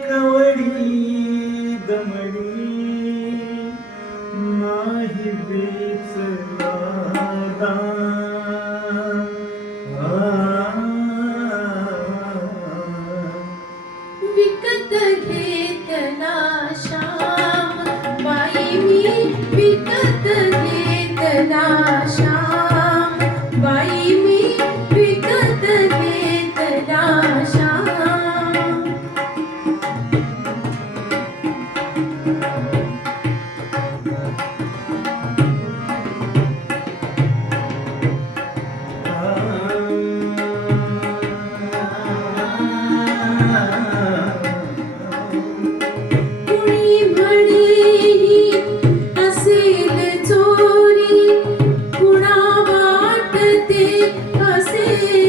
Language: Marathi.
कवडी दमडी माही बेच विकत घेत नाशाम बाई मी विकत घेत नाश see